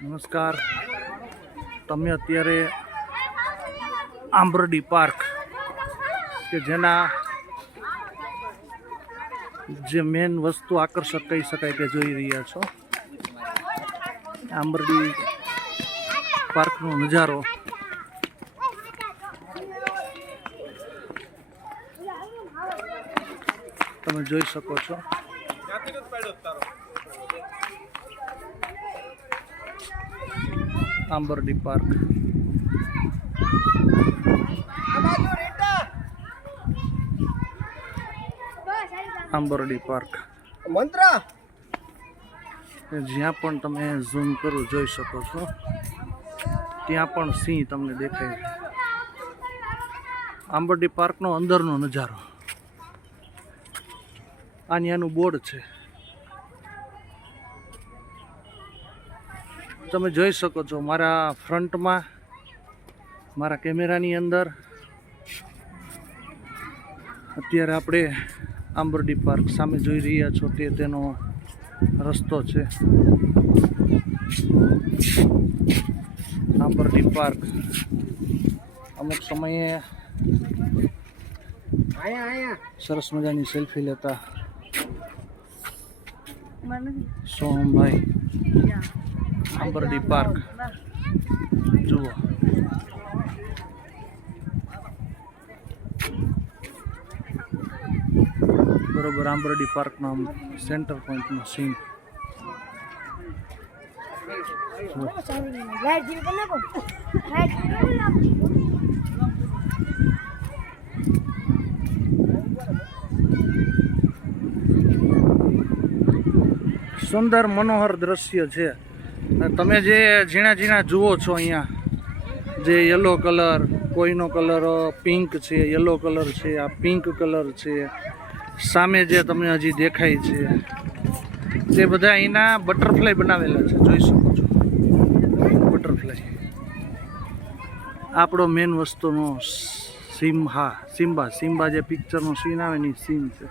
નમસ્કાર. તમે અત્યારે આંબરડી પાર્ક કે જેના જે મેન વસ્તુ આકર્ષક કહી શકાય કે જોઈ રહ્યા છો. આંબરડી પાર્કનો નજારો તમે જોઈ શકો છો. આંબરડી પાર્ક આંબરડી પાર્ક જ્યાં પણ તમે ઝૂમ કરો જોઈ શકો છો ત્યાં પણ સિંહ તમને દેખાય છે. આંબરડી પાર્કનો અંદરનો નજારો આનું બોર્ડ છે તમે જોઈ શકો છો. મારા ફ્રન્ટમાં મારા કેમેરાની અંદર અત્યારે આપણે આંબરડી પાર્ક સામે જોઈ રહ્યા છો તે તેનો રસ્તો છે. આંબરડી પાર્ક અમુક સમયે સરસ મજાની સેલ્ફી લેતા સોહમભાઈ આંબરડી પાર્ક જુઓ. બરોબર આંબરડી પાર્કના સેન્ટર પોઈન્ટનો સીન સુંદર મનોહર દ્રશ્ય છે. તમે જે ઝીણા ઝીણા જુઓ છો અહીંયા જે યલો કલર, કોઈનો કલર પિંક છે, યલો કલર છે, આ પિંક કલર છે, સામે જે તમને હજી દેખાય છે તે બધા અહીંના બટરફ્લાય બનાવેલા છે. જોઈ શકો છો બટરફ્લાય. આપણો મેન વસ્તુનો સિમ્બા જે પિક્ચરનો સીન આવે ને સીન છે.